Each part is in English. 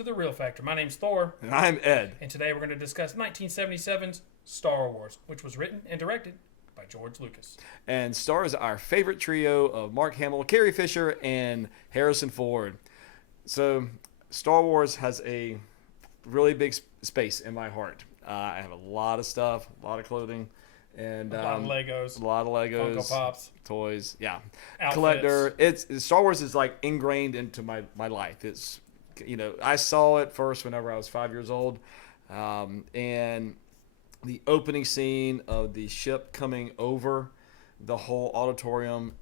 to The Real Factor. My name's Thor, And I'm Ed. and today we're going to discuss 1977's Star Wars, which was written and directed by George Lucas. And stars our favorite trio of Mark Hamill, Carrie Fisher, and Harrison Ford. So, Star Wars has a really big space in my heart. I have a lot of stuff, a lot of clothing, and A lot of Legos, a lot of Legos, Funko Pops, toys. Yeah, outfits. collector. It's Star Wars is like ingrained into my life. It's I saw it first whenever I was 5 years old, and the opening scene of the ship coming over the whole auditorium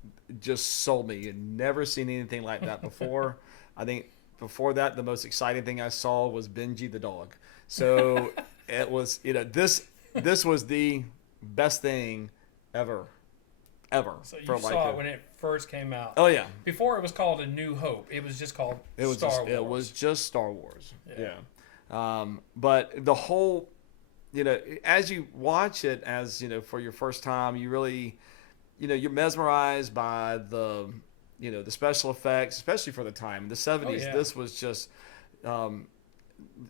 just sold me. You'd never seen anything like that before. I think before that, the most exciting thing I saw was Benji the dog. So it was, this was the best thing ever. So you saw it when it first came out. Oh yeah. Before it was called A New Hope. It was just called Star Wars. It was just Star Wars. Yeah. But the whole, as you watch it for your first time, you really, you're mesmerized by the special effects, especially for the time. In the 70s, Oh, yeah. this was just,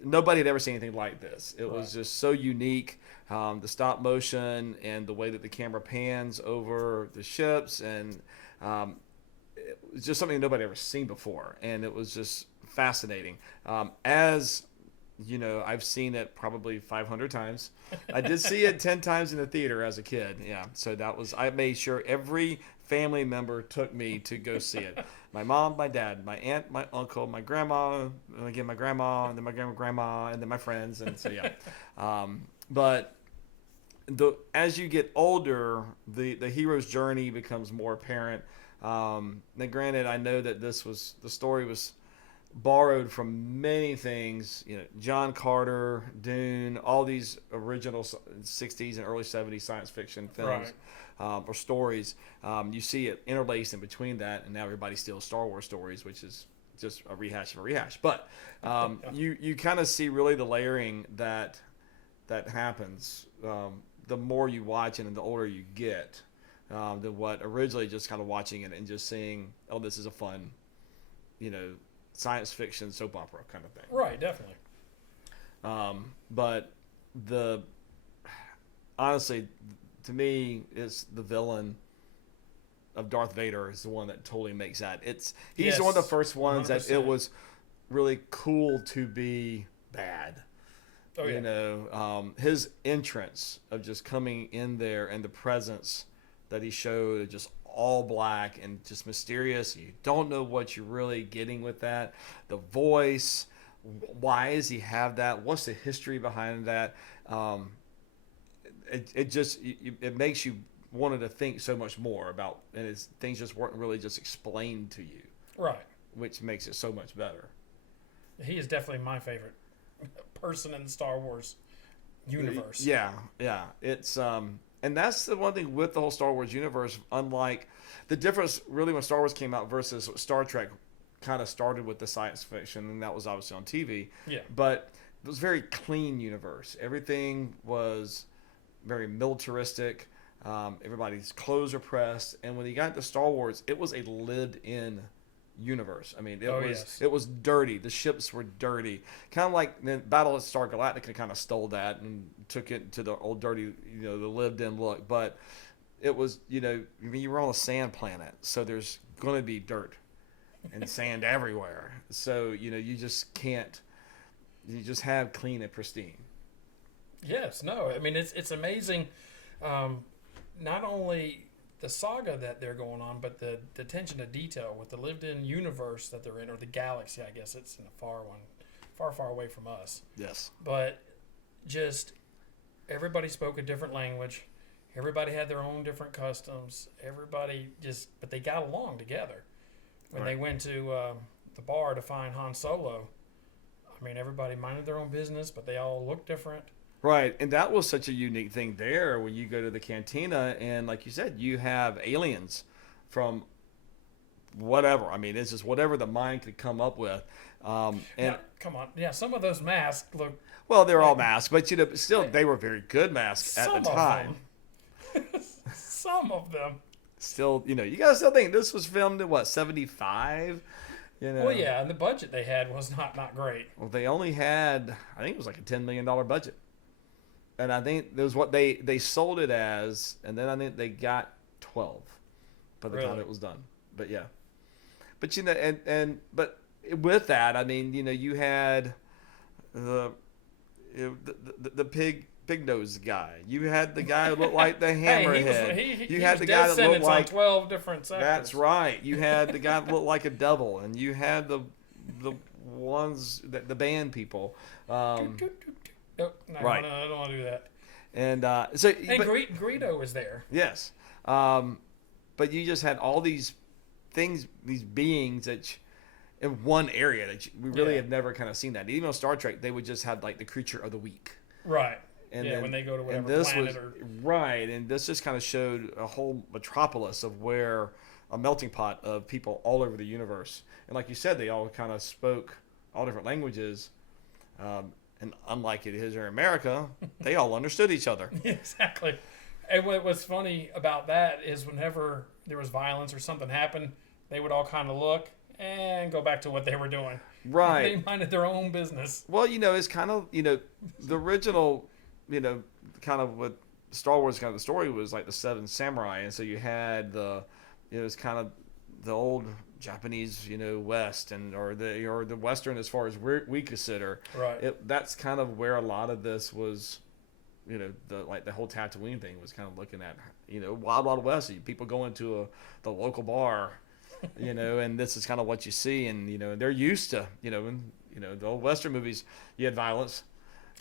nobody had ever seen anything like this. It was just so unique. The stop motion and the way that the camera pans over the ships, and it was just something nobody had ever seen before. And it was just fascinating. I've seen it probably 500 times. I did see it 10 times in the theater as a kid. Yeah. So I made sure every family member took me to go see it. My mom, my dad, my aunt, my uncle, my grandma, and again, my grandma, and then my grandma, and then my friends. And so, yeah. But as you get older, the hero's journey becomes more apparent. Now, granted, I know that the story was borrowed from many things, John Carter, Dune, all these original 60s and early 70s science fiction films, or stories. You see it interlaced in between that, and now everybody steals Star Wars stories, which is just a rehash of a rehash. But you kind of see really the layering that happens the more you watch it and the older you get, than what originally just kind of watching it and just seeing, oh, this is a fun, science fiction soap opera kind of thing. Right, definitely. But honestly, to me, it's the villain of Darth Vader is the one that totally makes that. He's one of the first ones 100%. that it was really cool to be bad. Oh, yeah. His entrance of just coming in there and the presence that he showed, just all black and just mysterious. You don't know what you're really getting with that. The voice, why does he have that? What's the history behind that? It makes you wanted to think so much more about, and things just weren't really just explained to you. Right. Which makes it so much better. He is definitely my favorite person in the Star Wars universe. Yeah. It's and that's the one thing with the whole Star Wars universe, unlike the difference really when Star Wars came out versus Star Trek kind of started with the science fiction, and that was obviously on TV. Yeah. But it was a very clean universe. Everything was very militaristic. Everybody's clothes are pressed. And when you got into Star Wars, it was a lived-in universe. I mean, it was dirty. The ships were dirty. Kind of like the Battle of Star Galactica kind of stole that and took it to the old dirty, the lived-in look. But it was, you were on a sand planet, so there's going to be dirt and sand everywhere. So, you just can't. You just have clean and pristine. Yes. No. I mean, it's amazing. Not only the saga that they're going on, but the attention to detail with the lived-in universe that they're in, or the galaxy, I guess it's in a far one, far away from us. Yes. But just everybody spoke a different language. Everybody had their own different customs. But they got along together. When they went to the bar to find Han Solo, I mean, everybody minded their own business, but they all looked different. Right, and that was such a unique thing there when you go to the cantina, and like you said, you have aliens from whatever. I mean, it's just whatever the mind could come up with. And now, come on, yeah, some of those masks look. Well, they're all masks, but still, they were very good masks at the time. Some of them. Still, you gotta still think this was filmed in what, 75? You know. Well, yeah, and the budget they had was not great. Well, they only had, I think it was like a $10 million budget, and I think that was what they sold it as, and then I think they got 12 by the time it was done. But yeah, but you know, but with that, I mean, you know, you had the the pig nose guy. You had the guy who looked like the hammerhead. You had the guy that looked like 12 different sectors. That's right. You had the guy that looked like a devil, and you had the ones that the band people. Nope, right. I don't want to do that. And Greedo was there. Yes, but you just had all these things, these beings that. In one area that we really have never kind of seen that. Even on Star Trek, they would just have like the creature of the week. Right. And then, when they go to whatever planet right, and this just kind of showed a whole metropolis of where a melting pot of people all over the universe. And like you said, they all kind of spoke all different languages. And unlike it is in America, they all understood each other. Exactly. And what was funny about that is whenever there was violence or something happened, they would all kind of look and go back to what they were doing. Right. They minded their own business. Well, you know, it's kind of, you know, the original, you know, kind of what Star Wars kind of the story was like the Seven Samurai. And so you had it was kind of the old Japanese, you know, West or the Western as far as we consider. Right. That's kind of where a lot of this was, you know, the whole Tatooine thing was kind of looking at, you know, Wild Wild West. People going to the local bar. You know, and this is kind of what you see, and you know, they're used to, you know, the old Western movies, you had violence.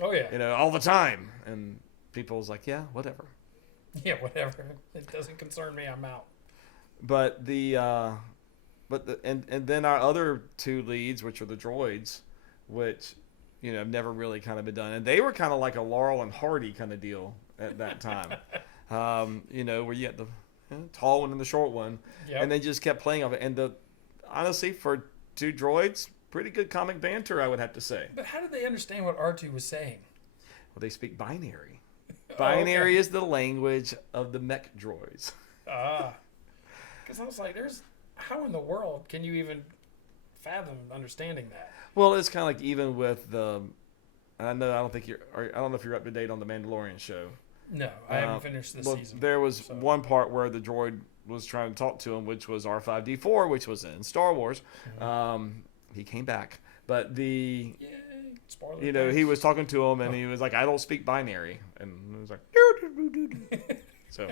Oh yeah. You know, all the time, and people's like, yeah, whatever. Yeah, whatever. It doesn't concern me. I'm out. But and then our other two leads, which are the droids, which, you know, have never really kind of been done, and they were kind of like a Laurel and Hardy kind of deal at that time. You know, where you had the tall one and the short one, and they just kept playing of it. And honestly, for two droids, pretty good comic banter, I would have to say. But how did they understand what R2 was saying? Well, they speak binary. Binary is the language of the mech droids. Because I was like, how in the world can you even fathom understanding that? Well, it's kind of like even with I don't know if you're up to date on the Mandalorian show. No, I haven't finished this season. There was one part where the droid was trying to talk to him, which was R5D4, which was in Star Wars. Mm-hmm. He came back, but spoiler. You know, he was talking to him, and he was like, "I don't speak binary," and it was like, so.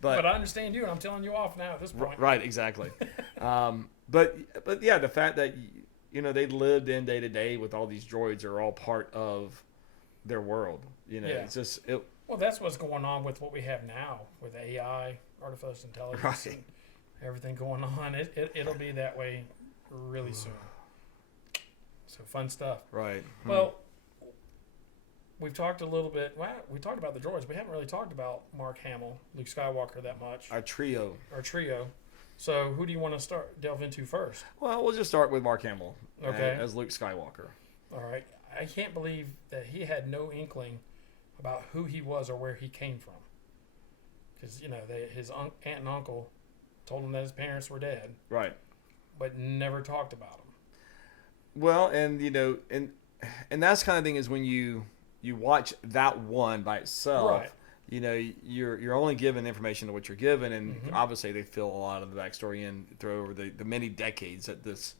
But I understand you, and I'm telling you off now at this point. Right, exactly. But yeah, the fact that you know they lived in day to day with all these droids are all part of their world. You know, it's just it. Well, that's what's going on with what we have now with AI, artificial intelligence, and everything going on. It'll be that way really soon. So fun stuff. Right. Well, we've talked a little bit. Well, we talked about the droids. We haven't really talked about Mark Hamill, Luke Skywalker that much. Our trio. So who do you want to delve into first? Well, we'll just start with Mark Hamill as Luke Skywalker. All right. I can't believe that he had no inkling about who he was or where he came from. Because, you know, his aunt and uncle told him that his parents were dead. Right. But never talked about him. Well, and, you know, and that's kind of thing is when you watch that one by itself, right. You know, you're only given information to what you're given, and obviously they fill a lot of the backstory in through over the many decades that this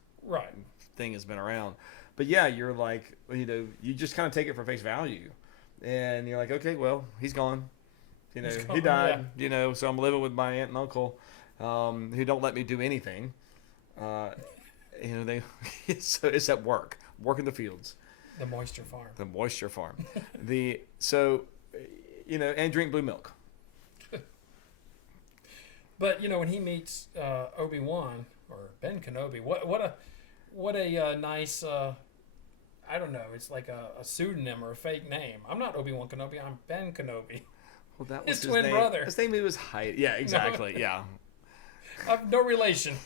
thing has been around. But yeah, you're like, you know, you just kind of take it for face value. And you're like, okay, well, he's gone. You know, he died. Yeah. You know, so I'm living with my aunt and uncle, who don't let me do anything. You know, so it's at work in the fields. The moisture farm. So, you know, and drink blue milk. But you know, when he meets Obi-Wan or Ben Kenobi, what a nice. I don't know. It's like a pseudonym or a fake name. I'm not Obi-Wan Kenobi. I'm Ben Kenobi. Well, that was his twin name. brother. His name was Hyde. Yeah, exactly. Yeah. I have no relation.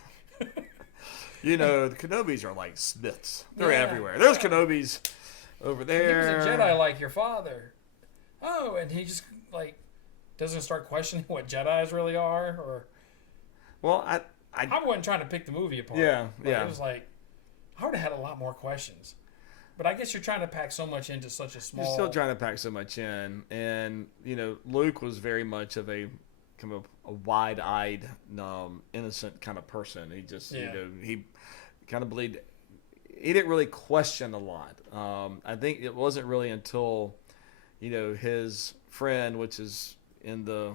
You know, the Kenobis are like Smiths. They're everywhere. There's Kenobis over there. He was a Jedi like your father. Oh, and he just like doesn't start questioning what Jedis really are, or. Well, I wasn't trying to pick the movie apart. Yeah, yeah. It was like. I would have had a lot more questions. But I guess you're trying to pack so much into such a small. You're still trying to pack so much in, and Luke was very much of a kind of a wide-eyed, innocent kind of person. He just he kind of believed. He didn't really question a lot. I think it wasn't really until his friend, which is in the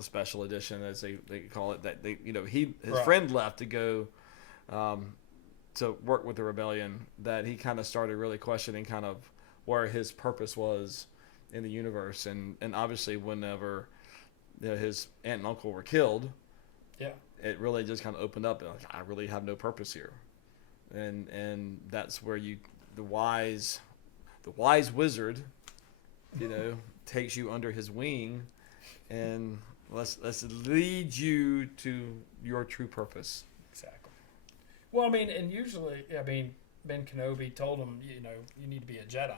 special edition as they call it, that his friend left to go to work with the rebellion, that he kind of started really questioning kind of where his purpose was in the universe, and obviously whenever his aunt and uncle were killed, it really just kind of opened up. Like, I really have no purpose here, and that's where the wise wizard, takes you under his wing, and let's lead you to your true purpose. Exactly. Well, I mean, and usually, Ben Kenobi told him, you need to be a Jedi.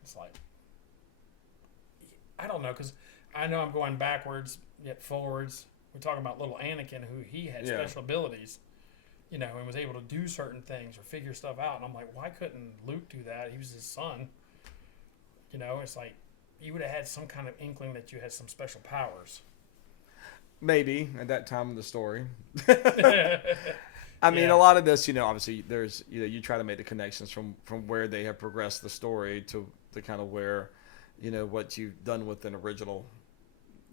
It's like, I don't know, because I know I'm going backwards yet forwards. We're talking about little Anakin, who he had special abilities, and was able to do certain things or figure stuff out. And I'm like, why couldn't Luke do that? He was his son. It's like, you would have had some kind of inkling that you had some special powers. Maybe at that time in the story. I mean, a lot of this, obviously there's, you try to make the connections from where they have progressed the story to kind of where, what you've done with an original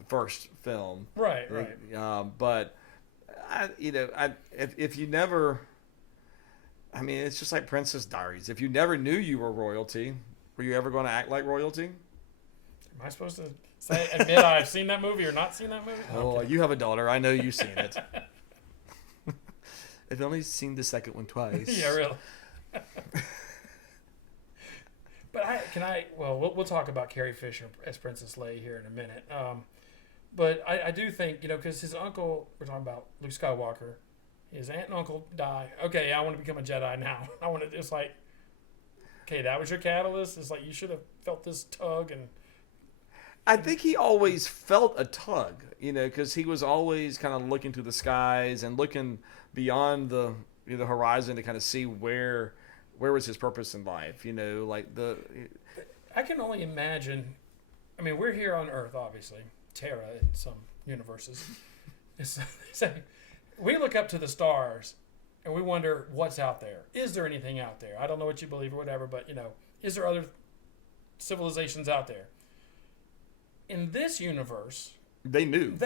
first film. Right. But if you never, I mean, it's just like Princess Diaries. If you never knew you were royalty, were you ever going to act like royalty? Am I supposed to admit I've seen that movie or not seen that movie? Oh, okay. You have a daughter. I know you've seen it. I've only seen the second one twice. Yeah, really. But we'll talk about Carrie Fisher as Princess Leia here in a minute. But I do think, because his uncle, we're talking about Luke Skywalker, his aunt and uncle die. Okay, I want to become a Jedi now. It's like, okay, that was your catalyst. It's like, you should have felt this tug. And I think he always felt a tug, because he was always kind of looking to the skies and looking beyond the horizon to kind of see where was his purpose in life. I can only imagine. I mean, we're here on Earth, obviously, Terra in some universes. It's like, we look up to the stars and we wonder what's out there. Is there anything out there? I don't know what you believe or whatever, but is there other civilizations out there? In this universe, they knew.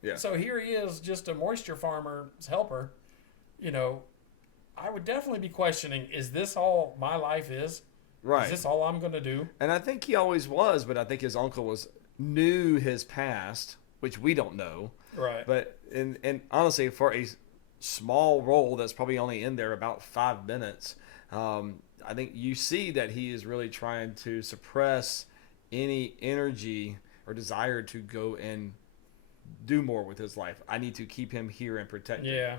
Yeah. So here he is, just a moisture farmer's helper. I would definitely be questioning, is this all my life is? Right. Is this all I'm going to do? And I think he always was, but I think his uncle knew his past, which we don't know. Right. But and honestly, for a small role that's probably only in there about 5 minutes, I think you see that he is really trying to suppress any energy or desire to go and do more with his life. I need to keep him here and protect him. Yeah.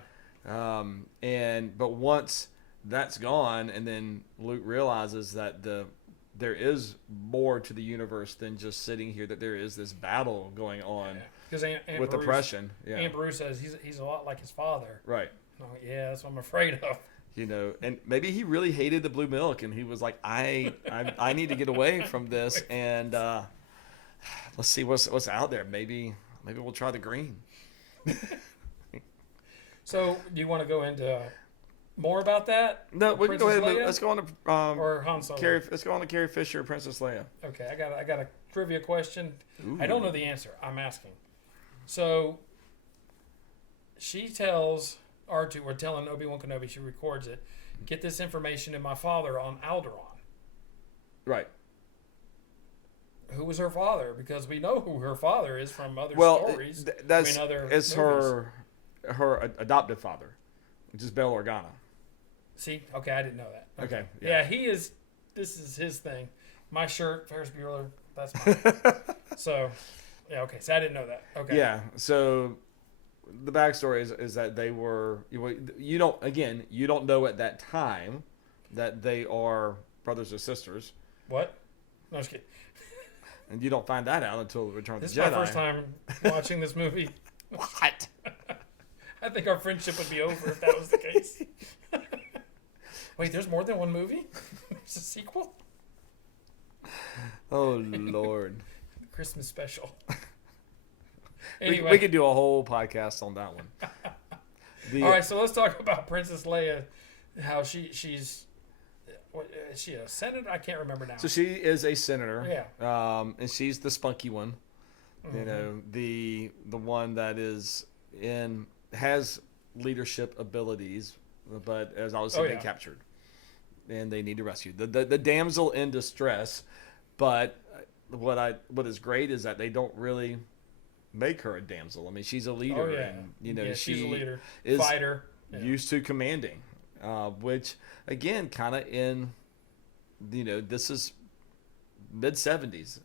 But once that's gone, and then Luke realizes that there is more to the universe than just sitting here, that there is this battle going on with oppression. Yeah. Aunt Beru says he's a lot like his father. Right. Oh, yeah, that's what I'm afraid of. And maybe he really hated the blue milk, and he was like, I need to get away from this, and let's see what's out there. Maybe we'll try the green. So, do you want to go into more about that? No, we can go ahead. Let's go on to or Han Solo. Let's go on to Carrie Fisher, Princess Leia. Okay, I got a trivia question. Ooh. I don't know the answer. I'm asking. So, she tells R2, or telling Obi-Wan Kenobi, she records it, get this information to my father on Alderaan. Right. Who was her father? Because we know who her father is from other stories. It's her adoptive father, which is Bail Organa. See? Okay, I didn't know that. Okay. Yeah, he is. This is his thing. My shirt, Ferris Bueller, that's mine. So, yeah, okay. So I didn't know that. Okay. Yeah. So the backstory is that they were, you don't know at that time that they are brothers or sisters. What? No, I'm just kidding. And you don't find that out until Return of the Jedi. This is my first time watching this movie. What? I think our friendship would be over if that was the case. Wait, there's more than one movie? There's a sequel? Oh, Lord. Christmas special. We could do a whole podcast on that one. All right, so let's talk about Princess Leia. How she's what, is she a senator? I can't remember now. So she is a senator. Yeah. And she's the spunky one. Mm-hmm. You know, the one that has leadership abilities, but as obviously been captured, and they need to rescue the damsel in distress. But what is great is that they don't really make her a damsel. I mean, she's a leader, and you know, she's a leader, is fighter, used to commanding, which again, kind of in, you know, this is mid-70s.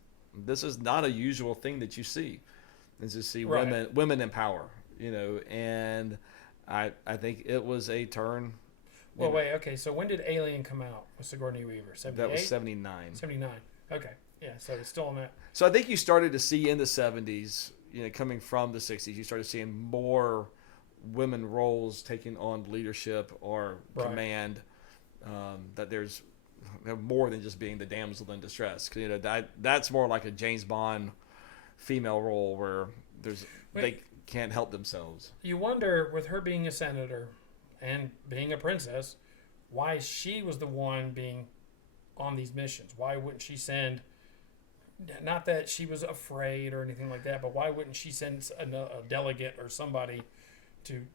This is not a usual thing that you see, is to see women in power, you know, and I think it was a turn. Well, wait, okay, so when did Alien come out with Sigourney Weaver? 78? That was 79. 79. Okay, yeah, so it's still on that. So I think you started to see in the 70s, you know, coming from the 60s, you started seeing more women roles taking on leadership or command. That there's more than just being the damsel in distress. 'Cause, you know, that's more like a James Bond female role where they can't help themselves. You wonder, with her being a senator and being a princess, why she was the one being on these missions. Why wouldn't she send? Not that she was afraid or anything like that, but why wouldn't she send a delegate or somebody to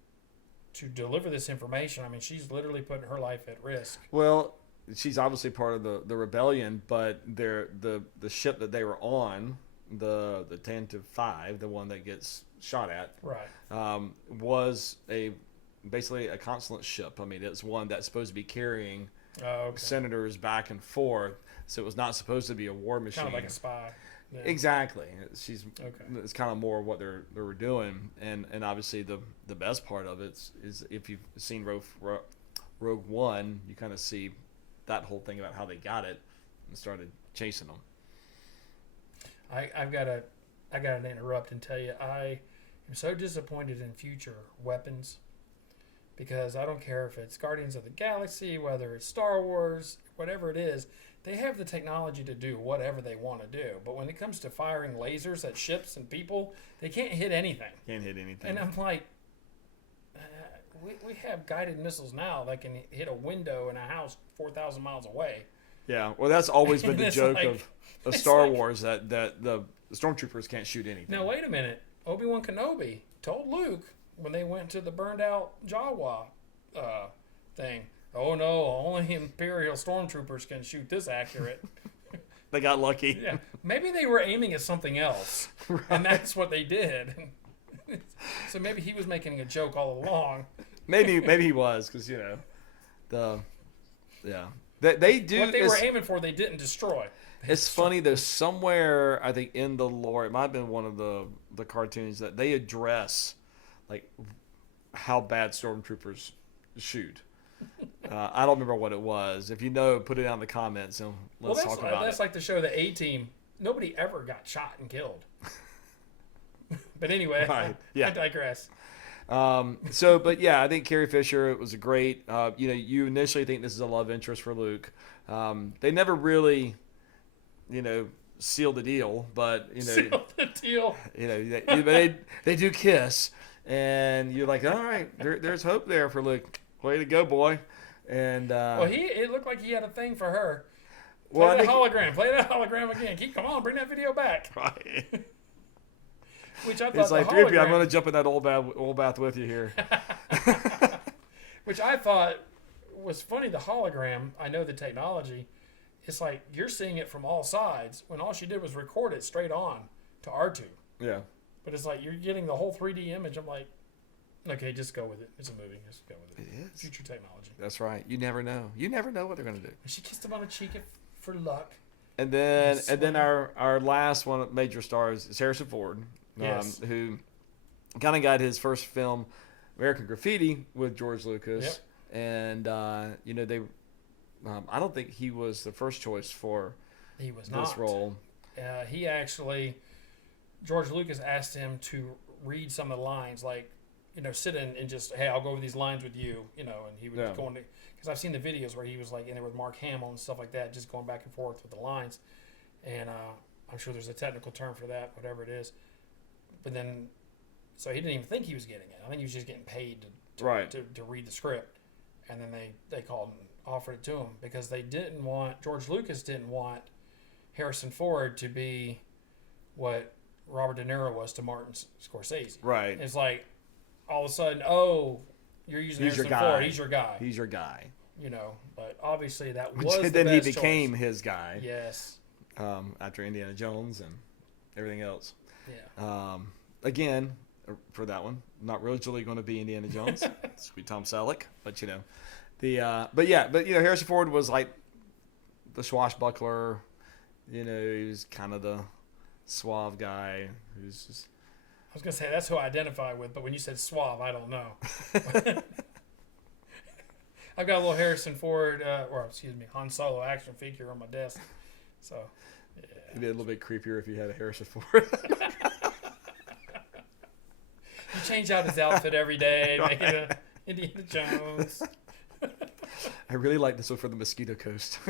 deliver this information? I mean, she's literally putting her life at risk. Well, she's obviously part of the rebellion, but the ship that they were on, the 10-5, the one that gets shot at, was basically a consulate ship. I mean, it's one that's supposed to be carrying senators back and forth, so it was not supposed to be a war machine. Kind of like a spy. Yeah. Exactly. It's kind of more what they were doing, and obviously the best part of it is if you've seen Rogue One, you kind of see that whole thing about how they got it and started chasing them. I gotta interrupt and tell you, I am so disappointed in future weapons, because I don't care if it's Guardians of the Galaxy, whether it's Star Wars, whatever it is, they have the technology to do whatever they want to do. But when it comes to firing lasers at ships and people, they can't hit anything. Can't hit anything. And I'm like, we have guided missiles now that can hit a window in a house 4,000 miles away. Yeah, well, that's always been the joke of Star Wars, that the stormtroopers can't shoot anything. Now, wait a minute. Obi-Wan Kenobi told Luke when they went to the burned out Jawa thing, oh no, only Imperial stormtroopers can shoot this accurate. They got lucky. Yeah, maybe they were aiming at something else, and that's what they did. So maybe he was making a joke all along. Maybe he was, because you know, they do what they were aiming for. They didn't destroy. It's funny though. Somewhere I think in the lore, it might have been one of the cartoons that they address like how bad stormtroopers shoot. I don't remember what it was. If you know, put it down in the comments and let's talk about it. That's like the show The A-Team. Nobody ever got shot and killed. But anyway, I digress. But yeah, I think Carrie Fisher was a great. You know, you initially think this is a love interest for Luke. They never really, you know, seal the deal, but you know, seal the deal. You know, they do kiss, and you're like, all right, there's hope there for Luke. Way to go, boy. And it looked like he had a thing for her. Play Well, that hologram. Play that hologram again. Come on, bring that video back. Right. Which I thought It's like, the hologram, I'm going to jump in that old bath with you here. Which I thought was funny. The hologram, I know the technology. It's like you're seeing it from all sides when all she did was record it straight on to R2. Yeah. But it's like you're getting the whole 3D image. I'm like, okay, just go with it. It's a movie. Just go with it. It is. Future technology. That's right. You never know. You never know what they're going to do. She kissed him on the cheek for luck. And then our last one major star is Harrison Ford, Yes. who kind of got his first film, American Graffiti, with George Lucas. Yep. And you know, they I don't think he was the first choice for this role. He actually, George Lucas asked him to read some of the lines, like sit in and just, hey, I'll go over these lines with you, and he would Yeah. go into, because I've seen the videos where he was like in there with Mark Hamill and stuff like that, just going back and forth with the lines, and I'm sure there's a technical term for that, whatever it is, but then, so he didn't even think he was getting it. I think he was just getting paid to read the script, and then they called and offered it to him because George Lucas didn't want Harrison Ford to be what Robert De Niro was to Martin Scorsese. Right. It's like all of a sudden, you're using He's your Harrison guy. Ford. He's your guy. He's your guy. But obviously that was Which the then best he became choice. his guy. Yes. After Indiana Jones and everything else. Yeah. Again, for that one, not really going to be Indiana Jones. It's be Tom Selleck, but Harrison Ford was like the swashbuckler. He was kind of the suave guy who's just. I was gonna say that's who I identify with, but when you said suave, I don't know. I've got a little Harrison Ford, Han Solo action figure on my desk. So, yeah. It'd be a little bit creepier if you had a Harrison Ford. You change out his outfit every day, make it a Indiana Jones. I really like this one for the Mosquito Coast.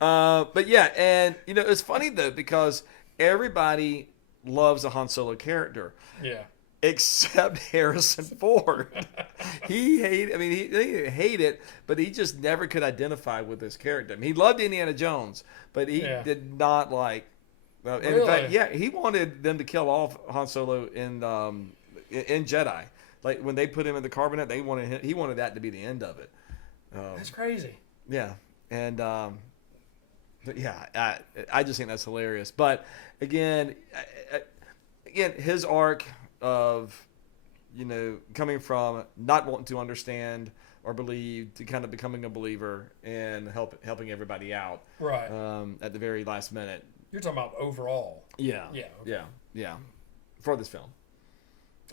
But yeah, and it's funny though because everybody loves the Han Solo character. Yeah. Except Harrison Ford. He didn't hate it, but he just never could identify with this character. He loved Indiana Jones, but he did not like. And really? in fact, he wanted them to kill off Han Solo in Jedi. Like when they put him in the carbonite, he wanted that to be the end of it. That's crazy. Yeah, and but yeah, I just think that's hilarious. But again, his arc of coming from not wanting to understand or believe to kind of becoming a believer and helping everybody out. Right. At the very last minute. You're talking about overall. Yeah. Yeah. Okay. Yeah. For this film.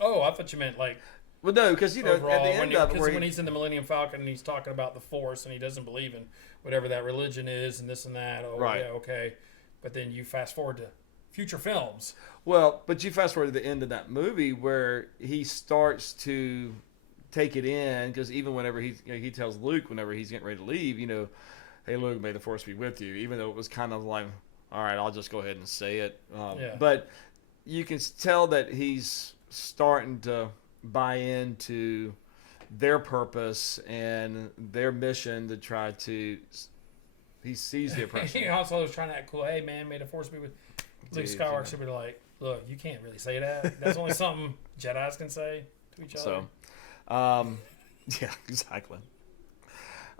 Oh, I thought you meant like. Well, no, because overall, at the end of it, when he's in the Millennium Falcon and he's talking about the Force and he doesn't believe in whatever that religion is and this and that. Oh, right. Yeah, okay. But then you fast forward to future films. Well, but you fast forward to the end of that movie where he starts to take it in because even whenever he tells Luke whenever he's getting ready to leave, hey Luke, may the Force be with you. Even though it was kind of like, all right, I'll just go ahead and say it. But you can tell that he's starting to buy into their purpose and their mission to try to. He sees the oppression. He also was trying to act cool. Hey man, may the Force be with. Luke Skywalker should be like, look, you can't really say that. That's only something Jedis can say to each other. So, yeah, exactly.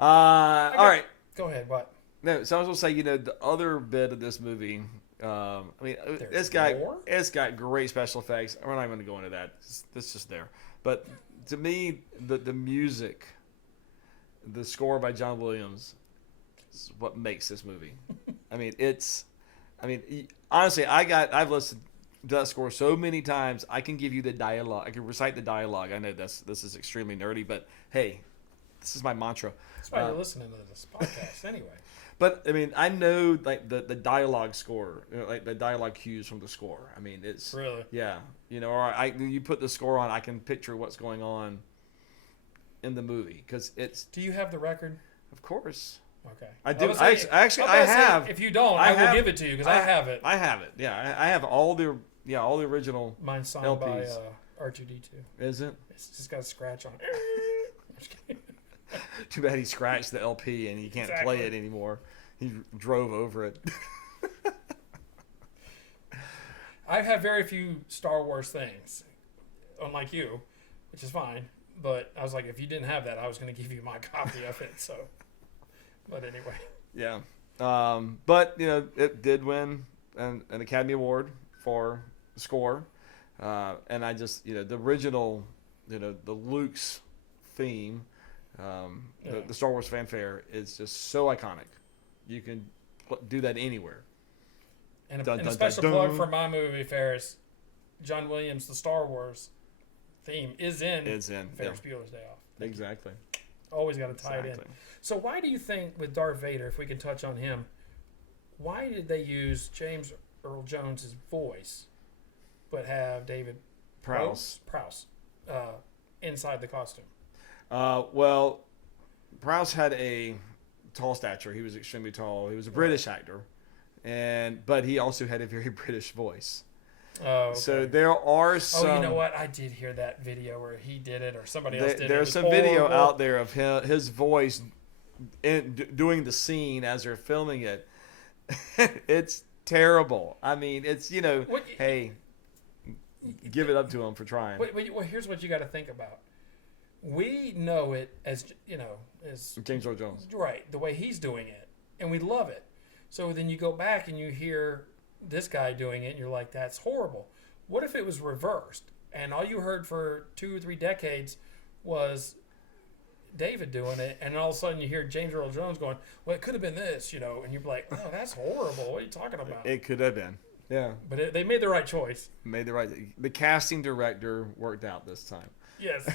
All right. Go ahead. What? No, so I was going to say, the other bit of this movie, it's got great special effects. We're not even going to go into that. It's just there. But to me, the music, the score by John Williams, is what makes this movie. Honestly, I've listened to that score so many times. I can give you the dialogue. I can recite the dialogue. I know this is extremely nerdy, but hey, this is my mantra. That's why you're listening to this podcast anyway. But I know like the dialogue score, like the dialogue cues from the score. It's really or you put the score on, I can picture what's going on in the movie because it's. Do you have the record? Of course. Okay. I do. I have. If you don't, I will give it to you because I have it. I have it. Yeah, I have all the original. Mine's signed LPs. by R2D2. Is it? It's just got a scratch on it. I'm just kidding. Too bad he scratched the LP and he can't play it anymore. He drove over it. I have very few Star Wars things, unlike you, which is fine. But I was like, if you didn't have that, I was going to give you my copy of it. So, but anyway. Yeah. But it did win an Academy Award for score, and I just the original, the Luke's theme. The Star Wars fanfare is just so iconic. You can do that anywhere. And a special plug for my movie, Ferris. John Williams, the Star Wars theme is in Ferris Bueller's Day Off. Exactly. Always got to tie it in. So why do you think with Darth Vader, if we can touch on him, why did they use James Earl Jones' voice but have David Prowse, inside the costume. Well, Prowse had a tall stature. He was extremely tall. He was a British actor, but he also had a very British voice. Oh, okay. So there are some. Oh, you know what? I did hear that video where he did it, or somebody else did it. There's some video out there of his voice doing the scene as they're filming it. It's terrible. I mean, it's hey, give it up to him for trying. Well, here's what you got to think about. We know it as as James Earl Jones, right? The way he's doing it, and we love it. So then you go back and you hear this guy doing it, and you're like, "That's horrible." What if it was reversed, and all you heard for 2 or 3 decades was David doing it, and all of a sudden you hear James Earl Jones going, "Well, it could have been this," and you're like, "Oh, that's horrible. What are you talking about?" It could have been, yeah. But they made the right choice. The casting director worked out this time. Yes.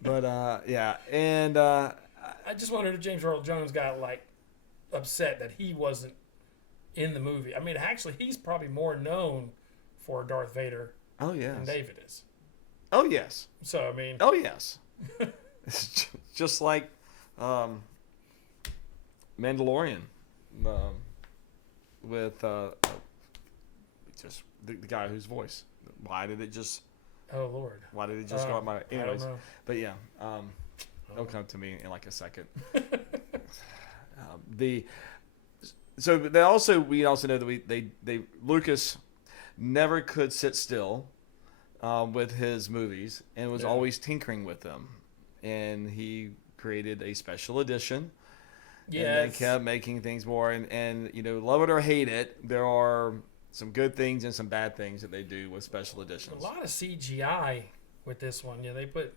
But yeah, and I just wondered if James Earl Jones got like upset that he wasn't in the movie. I mean, actually, he's probably more known for Darth Vader than David is. Oh yes. So I mean. Oh yes. It's just like Mandalorian with just the guy whose voice. Why did it just? Oh Lord. Why did it just go out my? Anyways, I don't know. but yeah, it'll come to me in like a second. We also know that Lucas never could sit still with his movies and was always tinkering with them, and he created a special edition. Yes. And then kept making things more, and love it or hate it, there are some good things and some bad things that they do with special editions. A lot of CGI with this one. They put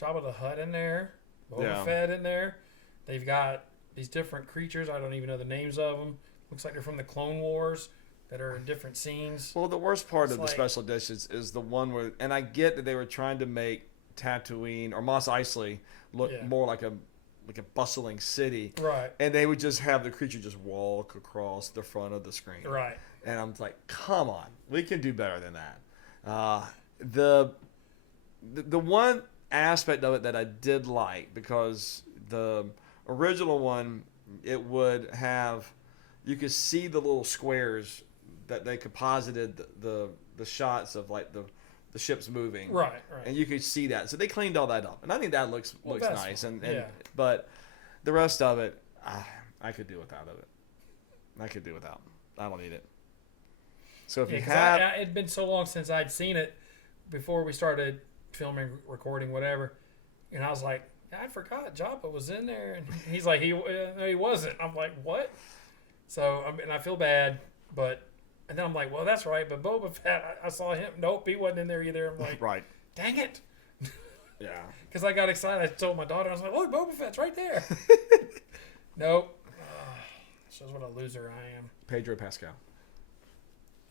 Jabba the Hutt in there, Boba Fett in there. They've got these different creatures. I don't even know the names of them. Looks like they're from the Clone Wars that are in different scenes. Well, the worst part of the special editions is the one where, and I get that they were trying to make Tatooine or Mos Eisley look more like a bustling city. Right. And they would just have the creature just walk across the front of the screen. Right. And I'm like, come on, we can do better than that. The one aspect of it that I did like, because the original one, it would have, you could see the little squares that they composited the shots of like the ships moving. Right. And you could see that. So they cleaned all that up. And I think that looks nice. Yeah. But the rest of it, I could do without it. I could do without. I don't need it. So if you have... it'd been so long since I'd seen it before we started filming, recording, whatever. And I was like, I forgot Jabba was in there. And he's like, no, he wasn't. I'm like, what? So, I feel bad, but... And then I'm like, well, that's right, but Boba Fett, I saw him. Nope, he wasn't in there either. I'm like, right. Dang it. Yeah. Because I got excited. I told my daughter, I was like, look, Boba Fett's right there. Nope. Shows what a loser I am. Pedro Pascal.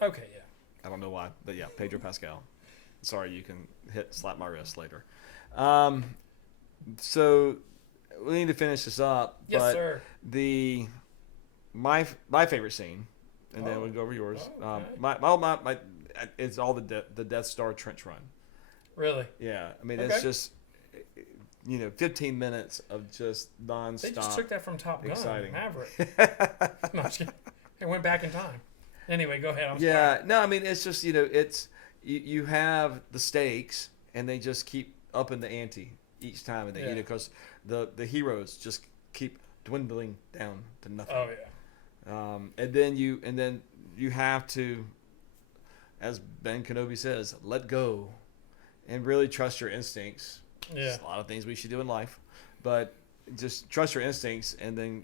Okay, yeah. I don't know why, but yeah, Pedro Pascal. Sorry, you can slap my wrist later. So we need to finish this up. Yes, but sir. My favorite scene, and then we'll go over yours. Okay. My it's all the Death Star trench run. Really? Yeah, I mean it's just 15 minutes of just nonstop. They just took that from Top Gun, exciting. Maverick. No, I'm just kidding. It went back in time. Anyway, go ahead. Sorry. No, I mean it's just it's you have the stakes, and they just keep upping the ante each time, and they, because the heroes just keep dwindling down to nothing. Oh yeah. And then you have to, as Ben Kenobi says, let go, and really trust your instincts. Yeah. There's a lot of things we should do in life, but just trust your instincts, and then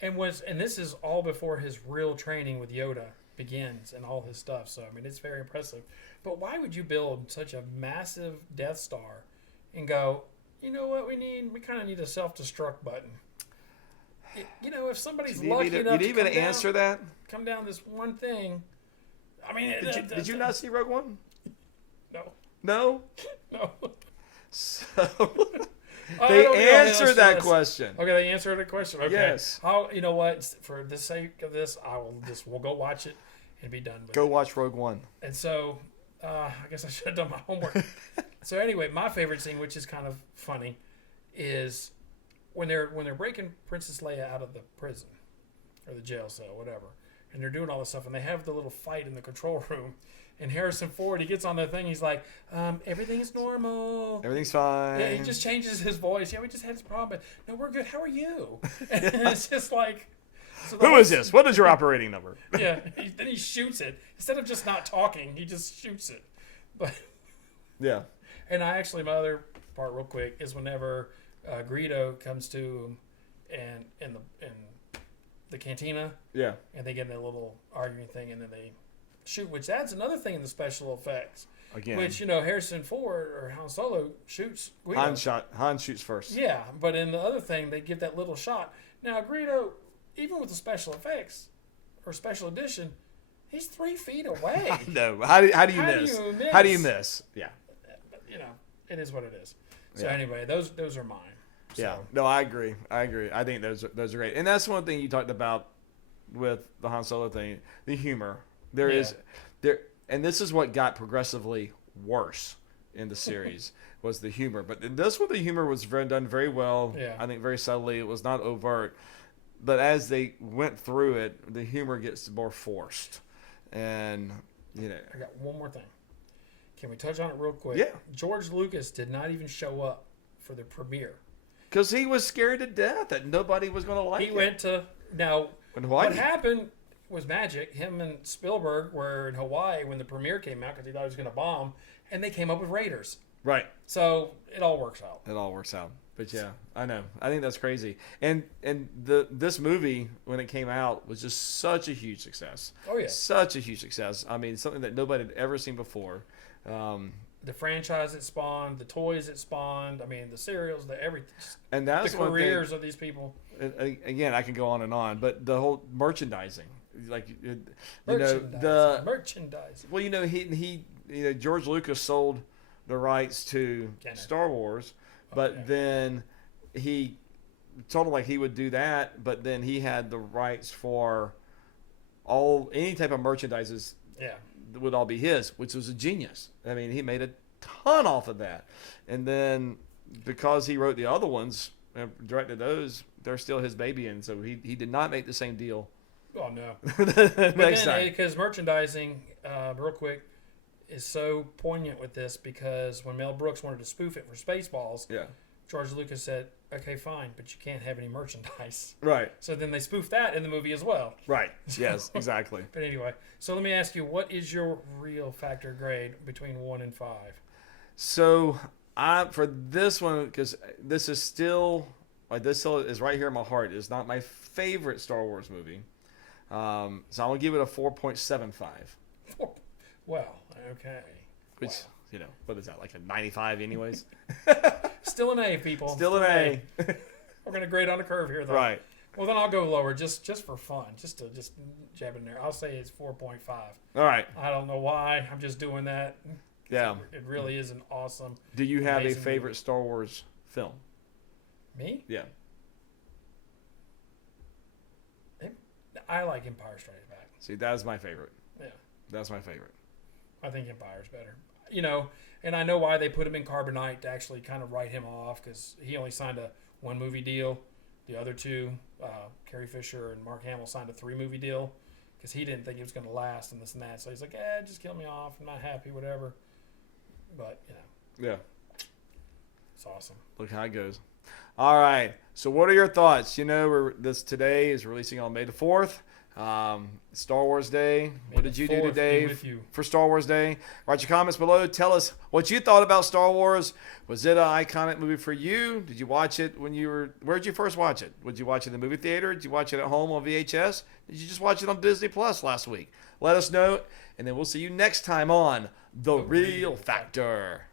And this is all before his real training with Yoda begins and all his stuff. So I mean, it's very impressive. But why would you build such a massive Death Star and go, you know what we need? We kind of need a self-destruct button. If somebody's lucky enough to answer that, come down this one thing. I mean, did you not see Rogue One? No. No. No. So they answered that question. Okay, they answered the question. Okay. Yes. You know what? For the sake of this, we'll go watch it, and be done with Go it. watch Rogue One. And so, I guess I should have done my homework. So anyway, my favorite scene, which is kind of funny, is when they're breaking Princess Leia out of the prison or the jail cell, whatever, and they're doing all this stuff, and they have the little fight in the control room. And Harrison Ford, he gets on the thing. He's like, everything is normal. Everything's fine. Yeah, he just changes his voice. Yeah, we just had this problem. But no, we're good. How are you? And it's just like... So Who is this? What is your operating number? Yeah, then he shoots it. Instead of just not talking, he just shoots it. But Yeah. And my other part real quick is whenever Greedo comes to him and in the cantina, Yeah. and they get in a little arguing thing, and then they shoot, which adds another thing in the special effects. Again. Which, Harrison Ford or Han Solo shoots Greedo. Han shoots first. Yeah, but in the other thing, they give that little shot. Now, Greedo, even with the special effects or special edition, he's 3 feet away. No. How do you How miss? do you miss? How do you miss? Yeah. But, it is what it is. So Yeah. anyway, those are mine. So, Yeah. No, I agree. I think those are great. And that's one thing you talked about with the Han Solo thing, the humor. There Yeah. is and this is what got progressively worse in the series was the humor. But in this one, the humor was done very well. Yeah. I think very subtly. It was not overt. But as they went through it, the humor gets more forced. And, I got one more thing. Can we touch on it real quick? Yeah. George Lucas did not even show up for the premiere. because he was scared to death that nobody was going to like He it. went to now. In Hawaii. What happened was magic. Him and Spielberg were in Hawaii when the premiere came out because he thought he was going to bomb, and they came up with Raiders. Right. So it all works out. It all works out. But yeah, I know. I think that's crazy. And this movie when it came out was just such a huge success. Oh yeah. Such a huge success. I mean, something that nobody had ever seen before. The franchise it spawned, the toys it spawned. I mean, the cereals, the everything. And that's The one careers of these people. thing. Again, I can go on and on, but the whole merchandising, like Merchandising. Well, George Lucas sold the rights to Canon. Star Wars, but yeah. then he told him like he would do that, but then he had the rights for any type of merchandises Yeah. would all be his, which was a genius. I mean, he made a ton off of that, and then because he wrote the other ones and directed those, they're still his baby, and so he did not make the same deal. Oh no. Next But time. then, because merchandising, real quick, is so poignant with this because when Mel Brooks wanted to spoof it for Spaceballs, Yeah. George Lucas said, "Okay, fine, but you can't have any merchandise." Right. So then they spoofed that in the movie as well. Right. Yes. Exactly. But anyway, so let me ask you, what is your real factor grade between 1 and 5? So for this one, because this is still is right here in my heart. It's not my favorite Star Wars movie, so I'm gonna give it a 4.75, Well, okay. which Wow. what is that, like a 95 anyways? Still an A, people. Still an A. We're gonna grade on a curve here, though. Right. Well, then I'll go lower, just for fun, just to jab in there. I'll say it's 4.5. All right. I don't know why. I'm just doing that. Yeah. It really is an awesome. Do you have a Amazing favorite movie. Star Wars film? Me? Yeah. I like Empire Strikes Back. See, that's my favorite. Yeah. That's my favorite. I think Empire's better. And I know why they put him in Carbonite to actually kind of write him off because he only signed a 1-movie deal. The other two, Carrie Fisher and Mark Hamill, signed a 3-movie deal because he didn't think it was going to last and this and that. So he's like, just kill me off. I'm not happy, whatever. But, Yeah. it's awesome. Look how it goes. All right. So what are your thoughts? This today is releasing on May the 4th. Star Wars Day. May What the did you do 4th today be with you. for Star Wars Day? Write your comments below. Tell us what you thought about Star Wars. Was it an iconic movie for you? Did you watch it where'd you first watch it? Would you watch it in the movie theater? Did you watch it at home on VHS? Did you just watch it on Disney Plus last week? Let us know, and then we'll see you next time on The Real Factor.